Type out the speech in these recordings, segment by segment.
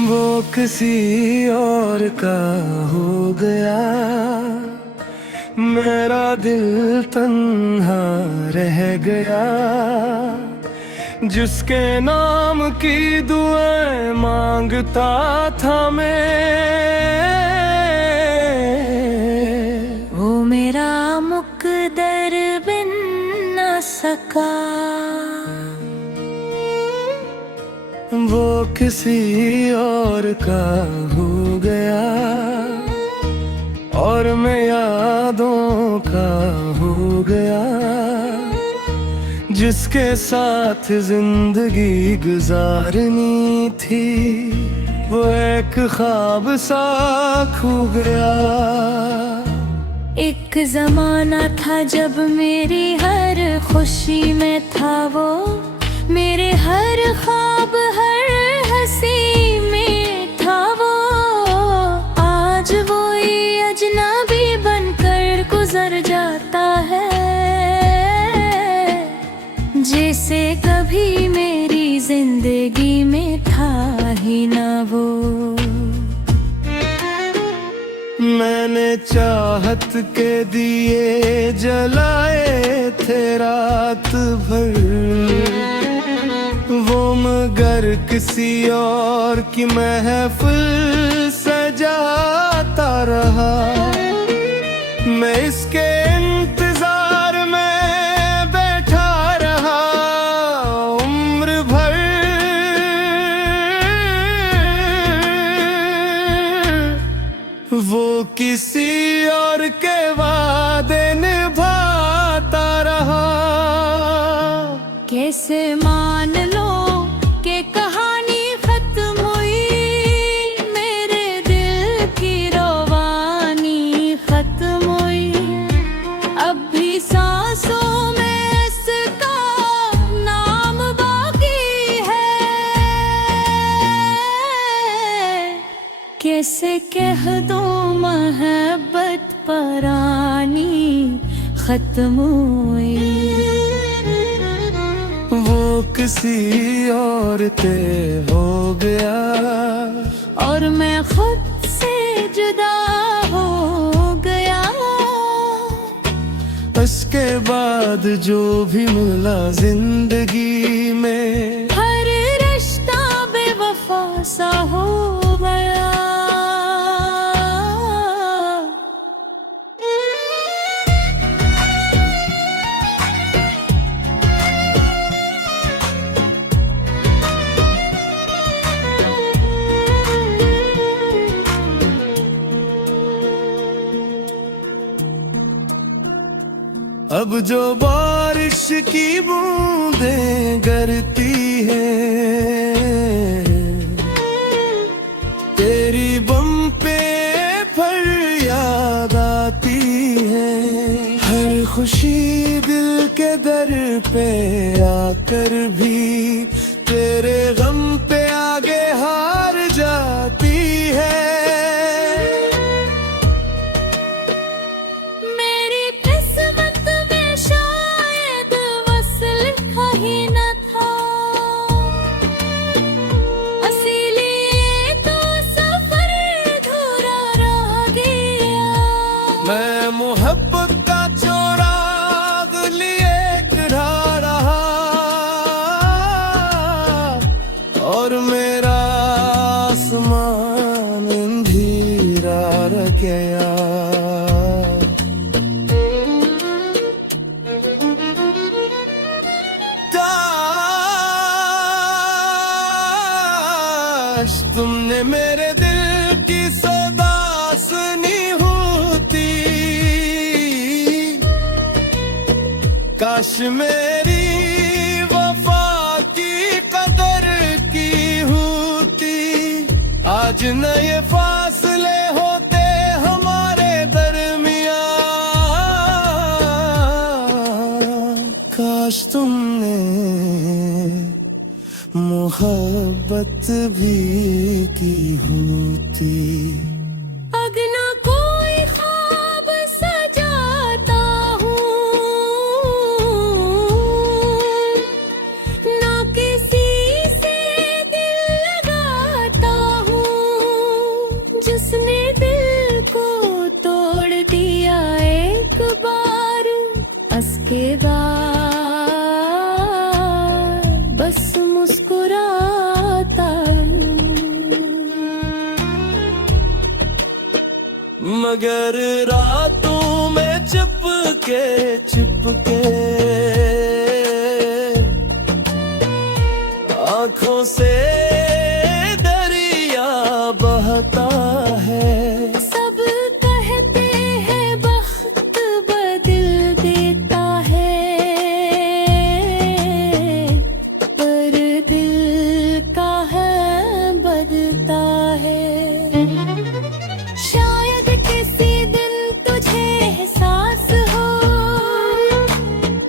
वो किसी और का हो गया, मेरा दिल तन्हा रह गया। जिसके नाम की दुआएं मांगता था मैं, वो मेरा मुकद्दर बिन न सका। वो किसी और का हो गया और मैं यादों का हो गया। जिसके साथ जिंदगी गुजारनी थी, वो एक ख्वाब सा खो गया। एक जमाना था जब मेरी हर खुशी में था वो, मेरे हर ख्वाब हर हंसी में था वो। आज वो ही अजनबी बनकर गुजर जाता है, जैसे कभी मेरी जिंदगी में था ही ना वो। मैंने चाहत के दिए जलाए थे रात भर, वो मगर किसी और की महफिल सजाता रहा। मैं इसके इंतजार में बैठा रहा उम्र भर। वो किसी और के वादे निभाता रहा। कैसे मान लो कि कहानी खत्म हुई, मेरे दिल की रवानी खत्म हुई। अब भी सांसों में इसका नाम बाकी है। कैसे कह दूं मोहब्बत परानी खत्म हुई। वो किसी और के हो गया और मैं खुद से जुदा हो गया। उसके बाद जो भी मिला जिंदगी में, हर रिश्ता बेवफा सा हो गया। अब जो बारिश की बूंदें गिरती हैं, तेरी बम पे पर याद आती है। हर खुशी दिल के दर पे आकर भी तेरे गम पे आगे हार जाती है। मैं मोहब्बत का चोराग लिए चढ़ा रहा और मेरा आसमान अंधेरा रह गया। काश तुमने मेरे दिल की सदा सुनी होती, काश मेरी वफा की कदर की होती। आज न ये फासले होते हमारे दरमियां, काश तुमने मोहब्बत भी की होती। अगना कोई ख्वाब सजाता हूँ, ना किसी से दिल लगाता हूँ। बाद बस मुस्कुराता मगर रातों में चिपके चिपके आँखों से दरिया बहता है। सब कहते हैं वक्त बदल देता है, पर दिल का है बदलता है। शायद किसी दिन तुझे एहसास हो,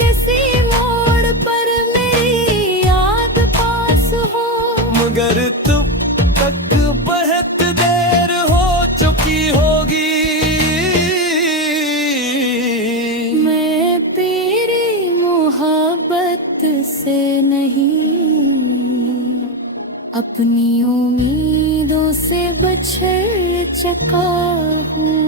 किसी मोड़ पर मेरी याद पास हो, मगर तब तक बहुत देर हो चुकी होगी। मैं तेरी मोहब्बत से नहीं, अपनी उम्मीदों से बछड़ चुका हूँ।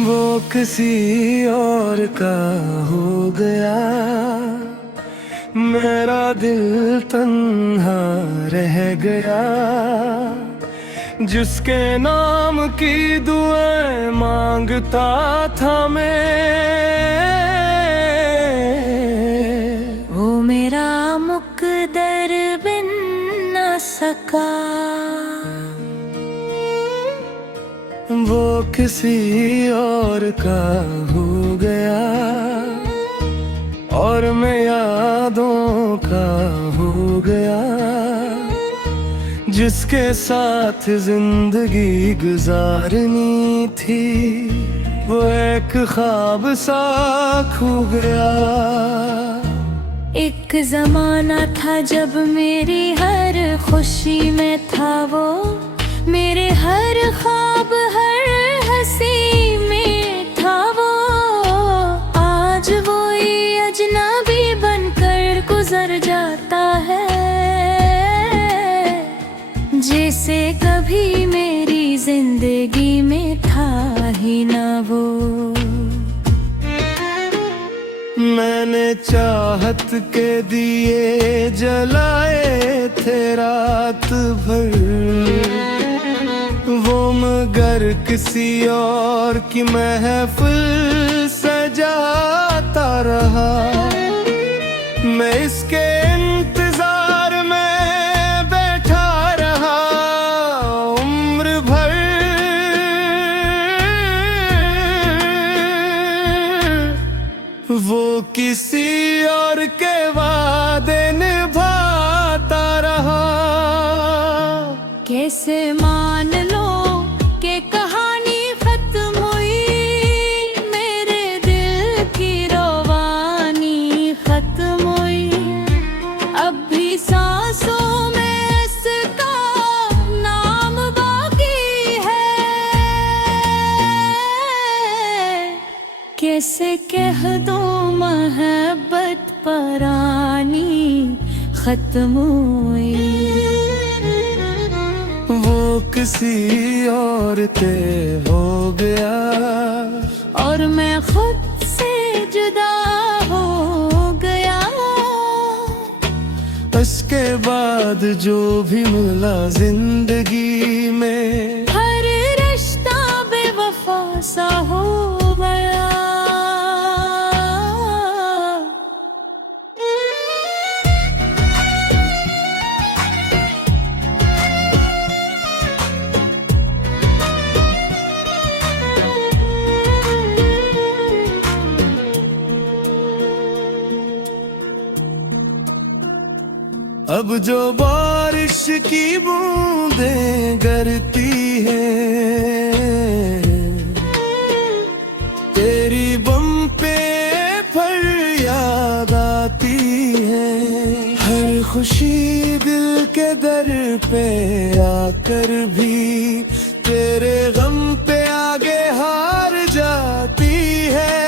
वो किसी और का हो गया, मेरा दिल तन्हा रह गया। जिसके नाम की दुआएं मांगता था मैं, वो मेरा मुकद्दर बिन न सका। वो किसी और का हो गया और मैं यादों का हो गया। जिसके साथ जिंदगी गुजारनी थी, वो एक ख्वाब सा खो गया। एक जमाना था जब मेरी हर खुशी में था वो, मेरे हर ख्वाब हर हंसी में था वो। आज वो अजनबी बनकर गुजर जाता है, जैसे कभी मेरी जिंदगी में था ही ना वो। मैंने चाहत के दिए जलाए थे रात भर, वो मगर किसी और की महफिल सजाता रहा। मैं इसके इंतजार में बैठा रहा उम्र भर। वो किसी और के वादे निभाता रहा। कैसे मान लो कि कहानी खत्म हुई, मेरे दिल की रवानी खत्म हुई। अब भी सांसों में इसका नाम बाकी है। कैसे कह दो मोहब्बत परानी खत्म हुई। वो किसी और के हो गया और मैं खुद से जुदा हो गया। उसके बाद जो भी मिला जिंदगी में, हर रिश्ता बेवफा सा हो गया। अब जो बारिश की बूंदें गिरती हैं, तेरी बम पे फरियाद आती है। हर खुशी दिल के दर पे आकर भी तेरे गम पे आगे हार जाती है।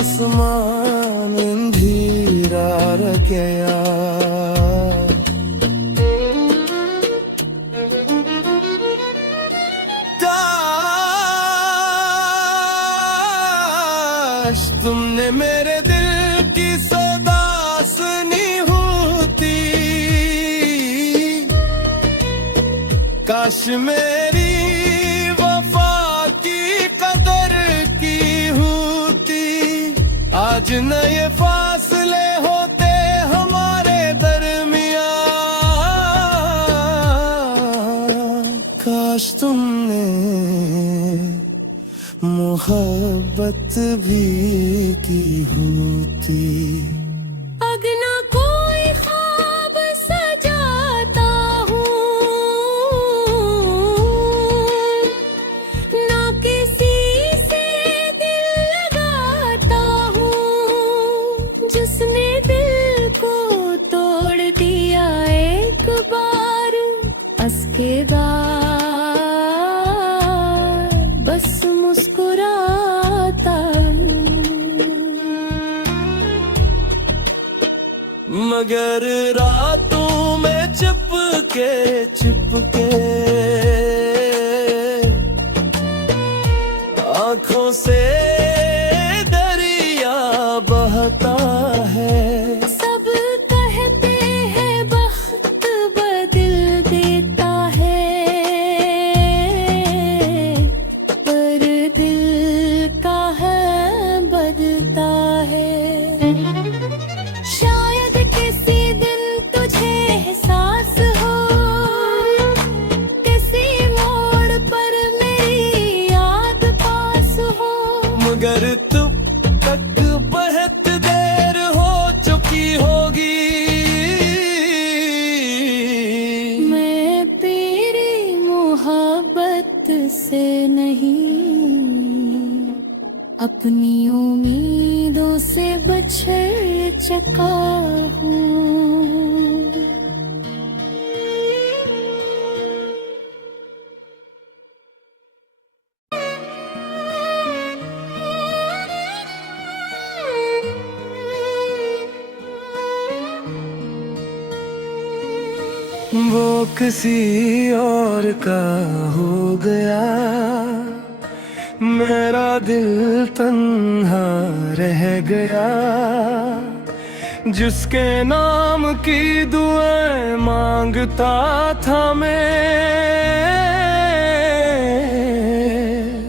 आसमान अंधेरा गया। काश तुमने मेरे दिल की सदा सुनी होती, काश मेरी वफा की कदर की होती। आज न ये फासले होते हमारे दरमियां, काश तुमने मोहब्बत भी की होती। अगना कोई ख्वाब सजाता हूँ, ना किसी से दिल लगाता हूँ। जिसने दिल को तोड़ दिया एक बार, उसके बाद बस मुस्कुराता हूँ। मगर रातों में चुपके चुपके आँखों से दरिया बहता है। सब कहते हैं वक्त बदल देता है, पर दिल का है बदलता है। शायद किसी दिन तुझे एहसास हो, किसी मोड़ पर मेरी याद पास हो। मगर तब तक बहुत देर हो चुकी होगी। मैं तेरी मोहब्बत से नहीं, अपनी उम्मीदों से बछड़ चुका हूँ। वो किसी और का हो गया, मेरा दिल तन्हा रह गया। जिसके नाम की दुआएं मांगता था मैं,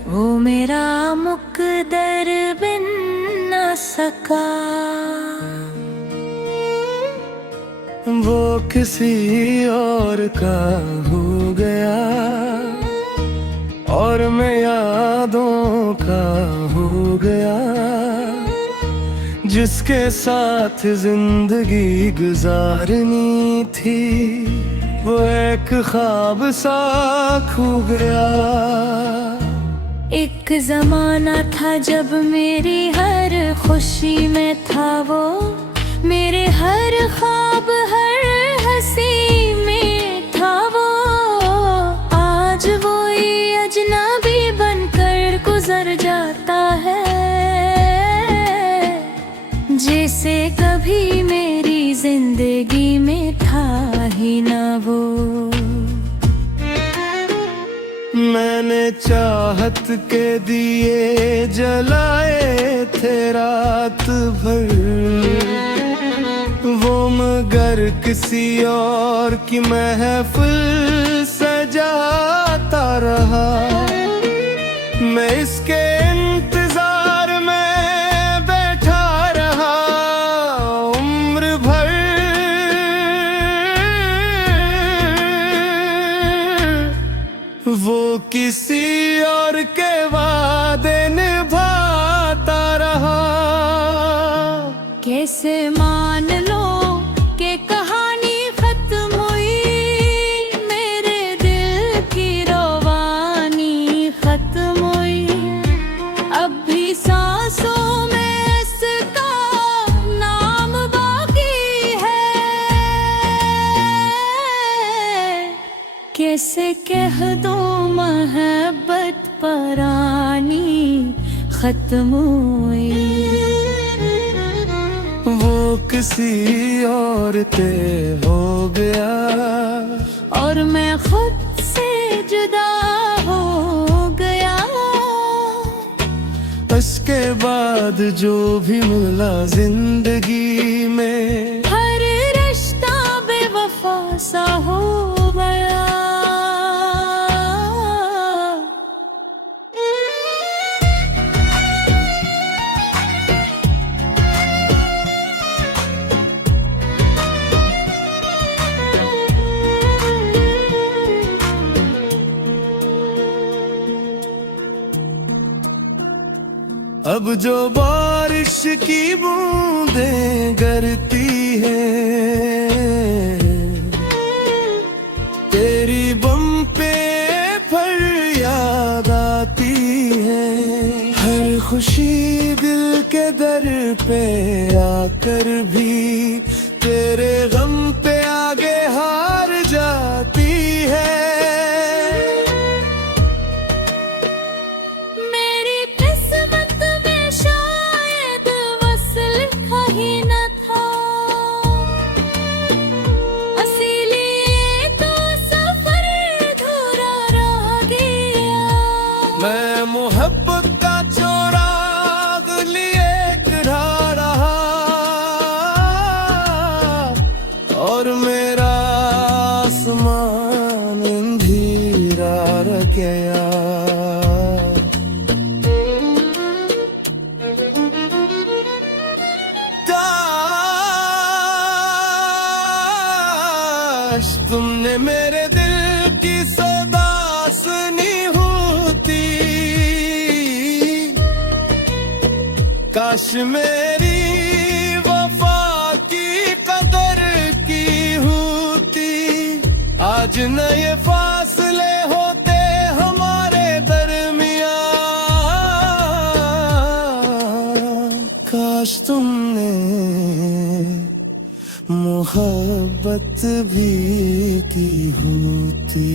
वो मेरा मुकद्दर बिन न सका। वो किसी और का हो गया और मैं यादों का हो गया। जिसके साथ जिंदगी गुजारनी थी, वो एक ख्वाब सा खो गया। एक जमाना था जब मेरी हर खुशी में था वो, मेरे हर ख्वाब हर हंसी में था वो। आज वो ही अजनबी बनकर गुजर जाता है, जैसे कभी मेरी जिंदगी में था ही ना वो। मैंने चाहत के दिए जलाए थे रात भर, वो मगर किसी और की महफिल सजाता रहा। मैं इसके इंतजार में बैठा रहा उम्र भर। वो किसी और के वादे निभाता रहा। कैसे मान लो कि कहानी खत्म हुई, मेरे दिल की रवानी खत्म हुई। अब भी सांसों में इसका नाम बाकी है। कैसे कह दूं मोहब्बत परानी खत्म हुई। किसी और पे हो गया, और मैं खुद से जुदा हो गया। उसके बाद जो भी मिला जिंदगी में, हर रिश्ता बेवफा सा हो गया। अब जो बारिश की बूंदें गिरती हैं, तेरी बम पे फरियाद आती है। हर खुशी दिल के दर पे आकर भी तेरे गम पे आगे हार जाती है। मैं मोहब्बत का चोराग लिए रहा रहा, और मेरा आसमान अंधेरा रह गया। काश तुमने मेरे दिल की सदा सुनी होती, काश मेरी वफा की कदर की होती। आज न ये फासले होते हमारे दरमियां, काश तुमने मोहब्बत भी की होती।